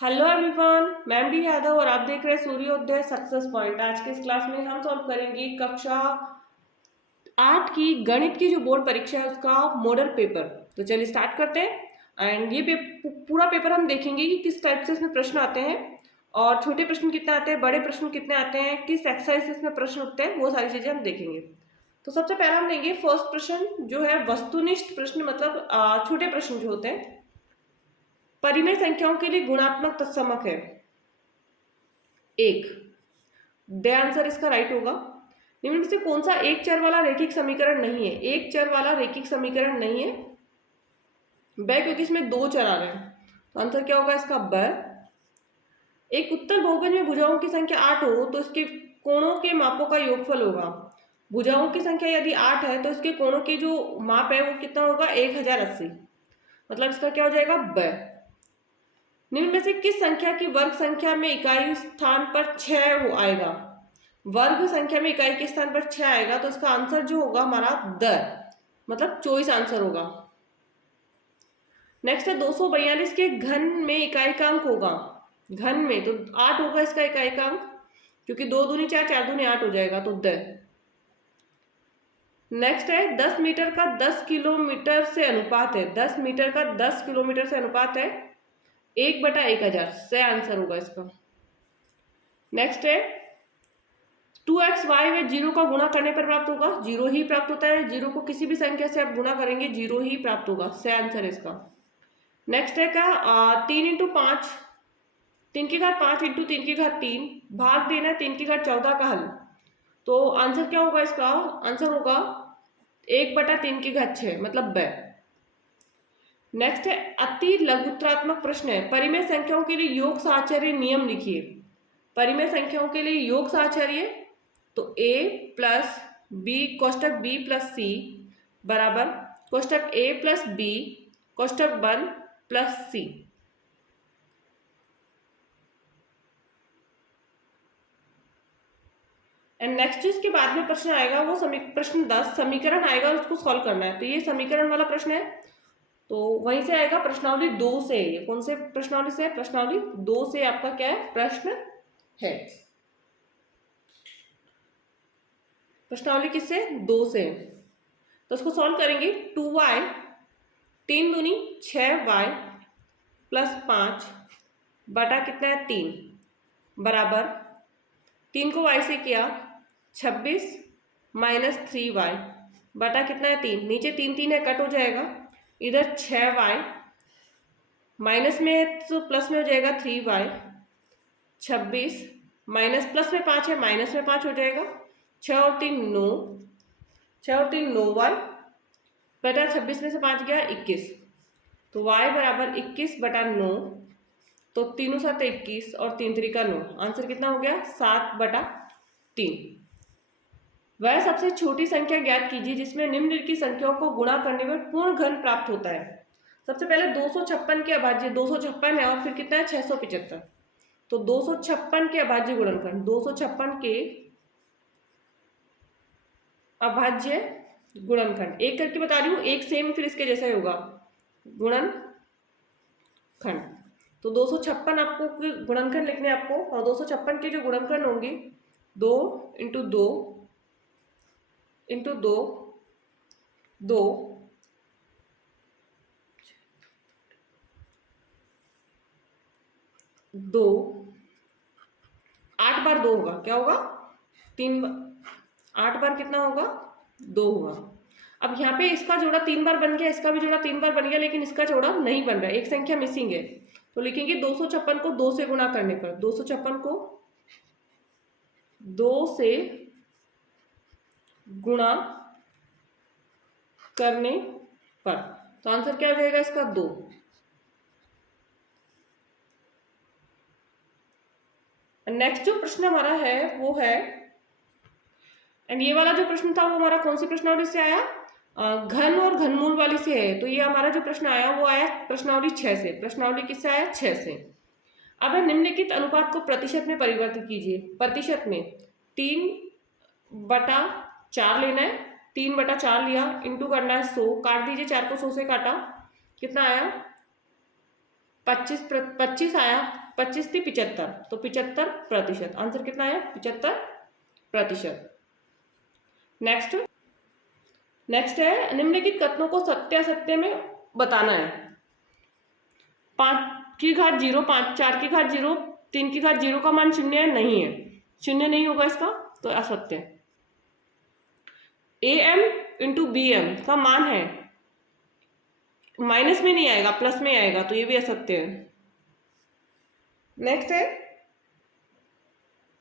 Hello everyone, मैं M D Yadav और आप देख रहे हैं सूर्योदय सक्सेस पॉइंट। आज के इस क्लास में हम सॉल्व करेंगे कक्षा 8 की गणित की जो बोर्ड परीक्षा है उसका मॉडल पेपर। तो चलिए स्टार्ट करते हैं। एंड ये पूरा पेपर हम देखेंगे कि किस टाइप से इसमें प्रश्न आते हैं और छोटे प्रश्न कितने आते हैं, बड़े प्रश्न कितने आते हैं, किस एक्सरसाइज इसमें प्रश्न उठते हैं, वो सारी चीजें हम देखेंगे। तो सबसे पहला हम लेंगे फर्स्ट प्रश्न जो है वस्तुनिष्ठ प्रश्न, मतलब छोटे प्रश्न जो होते हैं। परिमेय संख्याओं के लिए गुणात्मक तत्समक है एक। द आंसर इसका राइट होगा। निम्न में से कौन सा एक चर वाला रैखिक समीकरण नहीं है? एक चर वाला रैखिक समीकरण नहीं है ब, क्योंकि इसमें दो चर आ रहे हैं। तो आंसर क्या होगा इसका ब। एक उत्तल बहुभुज में भुजाओं की संख्या 8 हो तो इसके कोणों के मापों का योगफल होगा। भुजाओं की संख्या यदि 8 है तो इसके कोणों की जो माप है वो कितना होगा? 1080। मतलब इसका क्या हो जाएगा? ब। निम्न में से किस संख्या की वर्ग संख्या में इकाई स्थान पर 6 आएगा? वर्ग संख्या में इकाई के स्थान पर 6 आएगा तो इसका आंसर जो होगा हमारा द, मतलब चॉइस आंसर होगा। नेक्स्ट है 242 के घन में इकाई का अंक होगा। घन में तो 8 होगा इसका इकाई का अंक, क्योंकि 2 दूनी 4, 4 दूनी 8 हो जाएगा, तो द। नेक्स्ट है 10 मीटर का 10 किलोमीटर से अनुपात है। 10 मीटर का 10 किलोमीटर से अनुपात है 1/1000 से आंसर होगा इसका। नेक्स्ट है 2xy व 0 का गुणा करने पर प्राप्त होगा। 0 ही प्राप्त होता है। 0 को किसी भी संख्या से आप गुणा करेंगे 0 ही प्राप्त होगा, से आंसर इसका। नेक्स्ट है का 3 इंटू 5, 3 की घात 5 इंटू 3 की घात 3 भाग देना है 3 की घात 14 का हल। तो आंसर क्या होगा इसका? आंसर होगा 1/3 की घात 6, मतलब ब। नेक्स्ट है अति लघुत्रात्मक प्रश्न है। परिमेय संख्याओं के लिए योग साहचर्य नियम लिखिए। परिमेय संख्याओं के लिए योग साहचर्य, तो a प्लस बी कोष्टक b प्लस सी बराबर कोष्टक a प्लस बी कोष्टक 1 प्लस सी। एंड नेक्स्ट इसके बाद में प्रश्न आएगा वो प्रश्न 10 समीकरण आएगा और उसको सॉल्व करना है। तो ये समीकरण वाला प्रश्न है, तो वहीं से आएगा प्रश्नावली 2 से। ये कौन से प्रश्नावली से? प्रश्नावली 2 से आपका क्या है? प्रश्न है। प्रश्नावली किससे? 2 से। तो उसको सॉल्व करेंगे। 2y 3 दूनी 6y प्लस 5 बटा कितना है 3 बराबर 3 को y से किया 26 माइनस 3y बटा कितना है 3। नीचे 3 3 है, कट हो जाएगा। इधर 6y माइनस में है तो प्लस में हो जाएगा 3y। 26 माइनस प्लस में 5 है, माइनस में 5 हो जाएगा। 6 और 3 9, 6 और 3 9y बटा 26 में से 5 गया 21। तो y बराबर 21/9। तो 3 7 21 और 3 3 का 9। आंसर कितना हो गया? 7/3। वह सबसे छोटी संख्या ज्ञात कीजिए जिसमें निम्नलिखित की संख्याओं को गुणा करने पर पूर्ण घन प्राप्त होता है। सबसे पहले 256 के अभाज्य 256 है और फिर कितना है 675। तो 256 के अभाज्य गुणनखंड, 256 के अभाज्य गुणनखंड एक करके बता रही हूँ, एक सेम फिर इसके जैसा ही होगा गुणनखंड। तो 256 आपको गुणनखंड लिखने आपको, और 256 के जो गुणनखंड होंगे 2 इंटू 2 इंटू 2 2 2 8 बार 2 होगा। क्या होगा? 3 8 बार कितना होगा? 2 होगा। अब यहाँ पे इसका जोड़ा 3 बार बन गया, इसका भी जोड़ा 3 बार बन गया, लेकिन इसका जोड़ा नहीं बन रहा है, एक संख्या मिसिंग है। तो लिखेंगे 256 को 2 से गुणा करने पर, 256 को 2 से गुणा करने पर, तो आंसर क्या हो जाएगा इसका? 2। नेक्स्ट जो प्रश्न हमारा है वो है, एंड ये वाला जो प्रश्न था वो हमारा कौन सी प्रश्नावली से आया? घन और घनमूल वाली से है। तो ये हमारा जो प्रश्न आया वो आया प्रश्नावली 6 से। प्रश्नावली किससे आया? 6 से। अब निम्नलिखित अनुपात को प्रतिशत में परिवर्तित कीजिए। प्रतिशत में 3/4 लेना है, 3/4 लिया, इंटू करना है 100, काट दीजिए, 4 को 100 से काटा, कितना आया? 25 आया। 25 थी 75, तो 75%। आंसर कितना है? 75%। नेक्स्ट नेक्स्ट है निम्नलिखित कथनों को सत्य असत्य में बताना है। 5 की घात 0, 5, 4 की घात 0, 3 की घात 0 का मान 0 है? नहीं है, 0 नहीं होगा इसका, तो असत्य। am इंटू bm का मान है, माइनस में नहीं आएगा, प्लस में आएगा, तो ये भी असत्य है।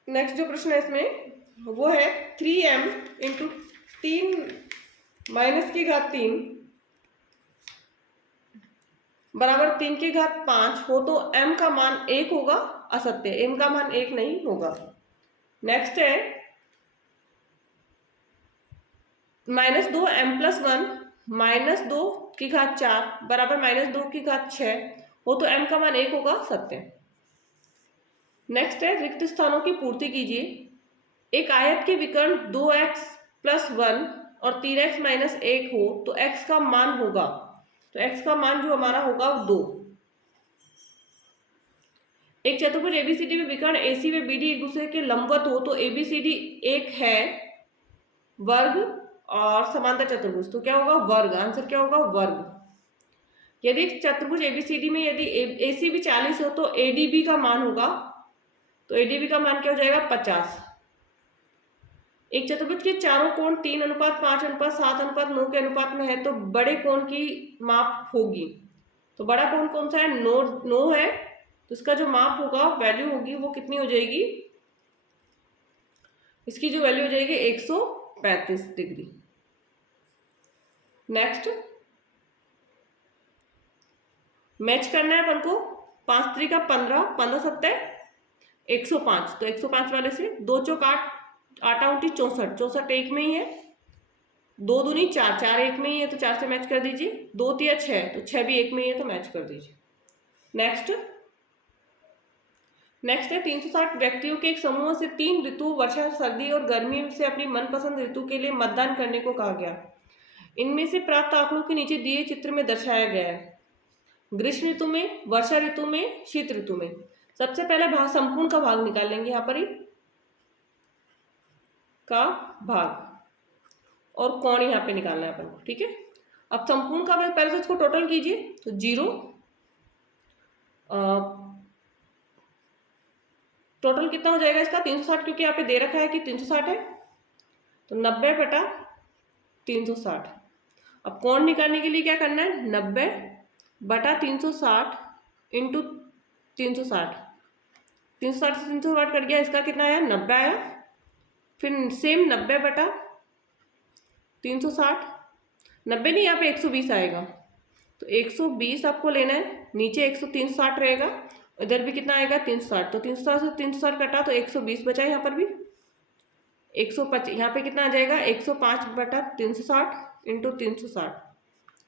नेक्स्ट जो प्रश्न है इसमें वो है 3m इंटू 3 माइनस की घात 3 बराबर 3 की घात 5 हो तो m का मान 1 होगा? असत्य, m का मान 1 नहीं होगा। नेक्स्ट है -2m प्लस 1 -2 की घात 4 बराबर -2 की घात 6 हो तो m का मान 1 होगा? सत्य। नेक्स्ट है रिक्त स्थानों की पूर्ति कीजिए। एक आयत के विकर्ण 2x प्लस 1 और 3x माइनस 1 हो तो x का मान होगा, तो x का मान जो हमारा होगा 2। एक चतुर्भुज एबीसीडी में विकर्ण एसी व बीडी एक दूसरे के लंबवत हो तो एबीसीडी एक है वर्ग और समांतर चतुर्भुज, तो क्या होगा? वर्ग। आंसर क्या होगा? वर्ग। यदि चतुर्भुज एबीसीडी में यदि एसी भी 40 हो तो एडीबी का मान होगा, तो एडीबी का मान क्या हो जाएगा? 50। एक चतुर्भुज के चारों कोण 3:5:7:9 के अनुपात में है तो बड़े कोण की माप होगी, तो बड़ा कोण कौन सा है? 9 है, तो इसका जो माप होगा, वैल्यू होगी, वो कितनी हो जाएगी? इसकी जो वैल्यू हो जाएगी 135 डिग्री। नेक्स्ट मैच करना है अपन को। 5 3 का 15, 15 7 105, तो 105 वाले से 2 चौक 8, 8 8 64, 64 एक में ही है, 2 दूनी 4, 4 एक में ही है, तो 4 से मैच कर दीजिए। 2 3 6, तो 6 भी एक में ही है, तो मैच कर दीजिए। नेक्स्ट है 360 व्यक्तियों के एक समूह से 3 ऋतु वर्षा सर्दी और गर्मी से अपनी मनपसंद ऋतु के लिए मतदान करने को कहा गया। इनमें से प्राप्त आंकड़ों के नीचे दिए चित्र में दर्शाया गया है। ग्रीष्म ऋतु में, वर्षा ऋतु में, शीत ऋतु में। सबसे पहले भाग संपूर्ण का भाग निकाल लेंगे, यहाँ पर ही का भाग और कोण यहाँ पे निकालना है अपन को, ठीक है। अब संपूर्ण का भाग पहले तो इसको टोटल कीजिए, तो 0 टोटल कितना हो जाएगा इसका? 360, क्योंकि यहाँ पे दे रखा है कि 360 है, तो 90 बटा 360। अब कोण निकालने के लिए क्या करना है? 90 बटा 360 इंटू 360, 360 से 360 कट गया, इसका कितना आया? 90 आया। फिर सेम 90 बटा 360, 90 नहीं, यहाँ पे 120 आएगा, तो 120 आपको लेना है। नीचे 360 रहेगा, इधर भी कितना आएगा? 360, तो 360 से 360 कटा तो 120 बचा। यहाँ पर भी 150, यहाँ पे कितना आ जाएगा? 105 बटा 360 इंटू 360,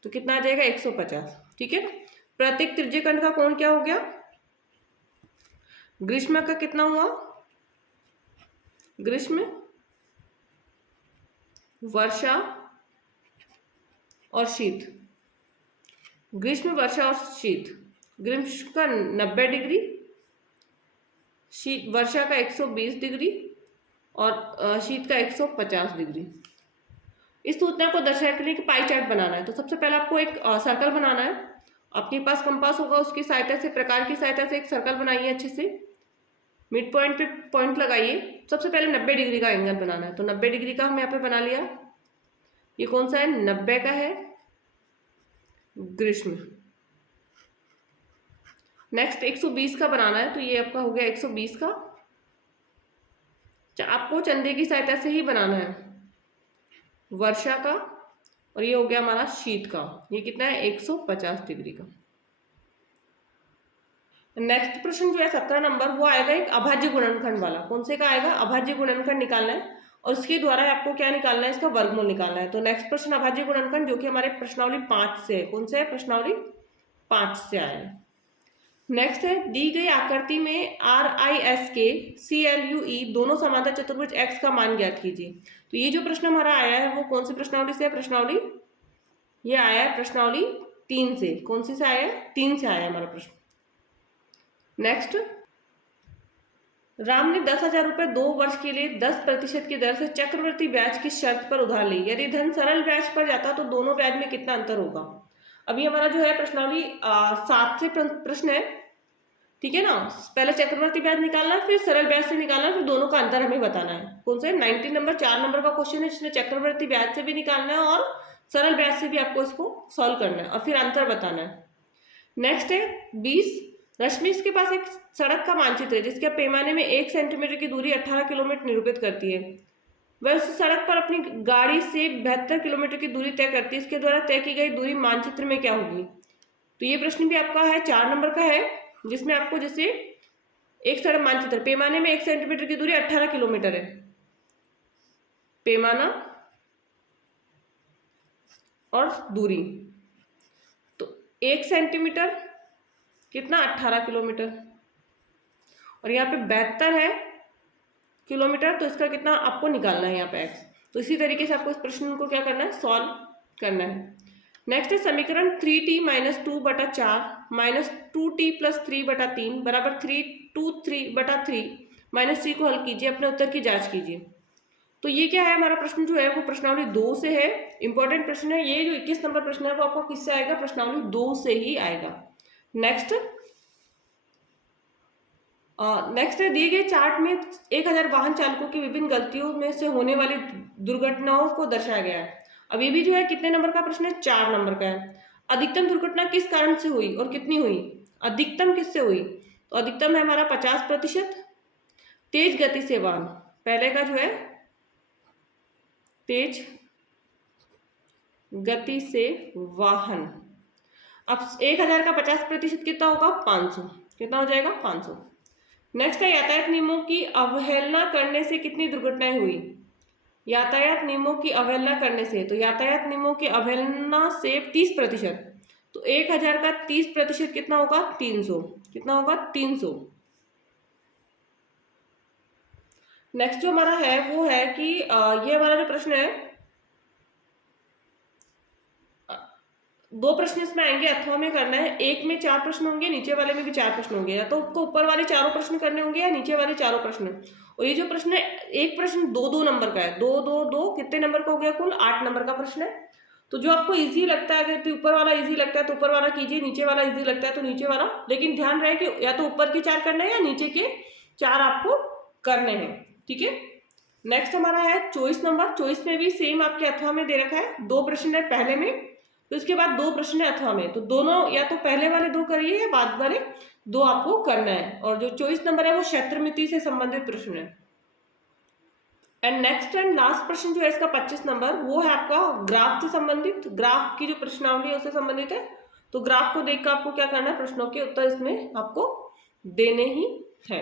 तो कितना आ जाएगा? 150, ठीक है ना। प्रत्येक त्रिज्यखंड का कोण क्या हो गया? ग्रीष्म का कितना हुआ? ग्रीष्म, वर्षा और शीत। ग्रीष्म, वर्षा और शीत। ग्रीष्म का 90 डिग्री, शीत वर्षा का 120 डिग्री और शीत का 150 डिग्री। इस सूचना को दर्शाने के पाई चार्ट बनाना है। तो सबसे पहले आपको एक सर्कल बनाना है। आपके पास कंपास होगा, उसकी सहायता से, प्रकार की सहायता से एक सर्कल बनाइए अच्छे से। मिड पॉइंट पे पॉइंट लगाइए। सबसे पहले 90 डिग्री का एंगल बनाना है, तो 90 डिग्री का हम यहाँ पे बना लिया। ये कौन सा है? 90 का है, ग्रीष्म। नेक्स्ट 120 का बनाना है, तो ये आपका हो गया 120 का। आपको चंदे की सहायता से ही बनाना है, वर्षा का, और ये हो गया हमारा शीत का। ये कितना है? 150 डिग्री का। नेक्स्ट प्रश्न जो है 17 नंबर, वो आएगा एक अभाज्य गुणनखंड वाला। कौन से का आएगा? अभाज्य गुणनखंड निकालना है, और उसके द्वारा आपको क्या निकालना है? इसका वर्गमूल निकालना है। तो नेक्स्ट प्रश्न अभाज्य गुणनखंड, जो कि हमारे प्रश्नावली 5 से है। कौन से है? प्रश्नावली 5 से आया है। नेक्स्ट है दी गई आकृति में RIS के CLUE दोनों समांतर चतुर्भुज X का मान ज्ञात कीजिए। तो ये जो प्रश्न हमारा आया है वो कौन सी प्रश्नावली से है? प्रश्नावली ये आया है प्रश्नावली 3 से। कौन सी से आया है? 3 से आया है हमारा प्रश्न। नेक्स्ट राम ने 10,000 रुपये 2 वर्ष के लिए 10% की दर से चक्रवृद्धि ब्याज की शर्त पर उधार ली। यदि धन सरल ब्याज पर जाता तो दोनों ब्याज में कितना अंतर होगा। अभी हमारा जो है प्रश्नावली 7 से प्रश्न है, ठीक है ना। पहले चक्रवृद्धि ब्याज निकालना है, फिर सरल ब्याज से निकालना है, फिर दोनों का अंतर हमें बताना है। कौन सा 19 नंबर 4 नंबर का क्वेश्चन है, जिसमें चक्रवृद्धि ब्याज से भी निकालना है और सरल ब्याज से भी आपको इसको सॉल्व करना है और फिर अंतर बताना है। नेक्स्ट है 20। रश्मि, इसके पास एक सड़क का मानचित्र है जिसके पैमाने में 1 सेंटीमीटर की दूरी 18 किलोमीटर निरूपित करती है। वह उस सड़क पर अपनी गाड़ी से 72 किलोमीटर की दूरी तय करती है। इसके द्वारा तय की गई दूरी मानचित्र में क्या होगी। तो ये प्रश्न भी आपका है 4 नंबर का है, जिसमें आपको जैसे एक सड़क मानचित्र, पैमाने में 1 सेंटीमीटर की दूरी 18 किलोमीटर है, पैमाना और दूरी, तो 1 सेंटीमीटर कितना 18 किलोमीटर, और यहाँ पे 72 है किलोमीटर, तो इसका कितना आपको निकालना है यहाँ पे x। तो इसी तरीके से आपको इस प्रश्न को क्या करना है, सॉल्व करना है। नेक्स्ट है समीकरण 3t - 2/4 - 2t + 3/3 बराबर 3/3 -3 को हल कीजिए, अपने उत्तर की जांच कीजिए। तो ये क्या है, हमारा प्रश्न जो है वो प्रश्नावली 2 से है, इंपॉर्टेंट प्रश्न है। ये जो 21 नंबर प्रश्न है वो आपको किससे आएगा, प्रश्नावली 2 से ही आएगा। नेक्स्ट है दिए गए चार्ट में 1000 वाहन चालकों की विभिन्न गलतियों में से होने वाली दुर्घटनाओं को दर्शाया गया है। अब ये भी जो है कितने नंबर का प्रश्न है, 4 नंबर का है। अधिकतम दुर्घटना किस कारण से हुई और कितनी हुई, अधिकतम किससे हुई, तो अधिकतम है हमारा 50%। तेज गति से वाहन, पहले का जो है तेज गति से वाहन। अब 1000 का 50% कितना होगा, 500, कितना हो जाएगा 500। नेक्स्ट है यातायात नियमों की अवहेलना करने से कितनी दुर्घटनाएं हुई, यातायात नियमों की अवहेलना करने से, तो यातायात नियमों की अवहेलना से 30%, तो 1000 का 30% कितना होगा 300, कितना होगा 300। नेक्स्ट जो हमारा है वो है कि ये हमारा जो प्रश्न है, 2 प्रश्न इसमें आएंगे, अथवा में करना है। एक में 4 प्रश्न होंगे, नीचे वाले में भी 4 प्रश्न होंगे, या तो आपको ऊपर वाले चारों प्रश्न करने होंगे या नीचे वाले चारों प्रश्न। और ये जो प्रश्न है, एक प्रश्न 2-2 नंबर का है, 2-2-2 कितने नंबर का हो गया, कुल 8 नंबर का प्रश्न है। तो जो आपको इजी लगता है, अगर ऊपर वाला इजी लगता है तो ऊपर वाला कीजिए, नीचे वाला इजी लगता है तो नीचे वाला, लेकिन ध्यान रहे कि या तो ऊपर के 4 करना है या नीचे के 4 आपको करने हैं, ठीक है। नेक्स्ट हमारा है 24 नंबर। 24 में भी सेम आपके अथवा में दे रखा है, 2 प्रश्न है पहले में, तो इसके बाद 2 प्रश्न है अथवा में, तो दोनों या तो पहले वाले 2 करिए या बाद वाले 2 आपको करना है। और जो 24 नंबर है वो क्षेत्रमिति से संबंधित प्रश्न है। एंड नेक्स्ट एंड लास्ट प्रश्न जो है इसका 25 नंबर, वो है आपका ग्राफ से संबंधित, ग्राफ की जो प्रश्नावली है उससे संबंधित है। तो ग्राफ को देखकर आपको क्या करना है, प्रश्नों के उत्तर इसमें आपको देने ही है।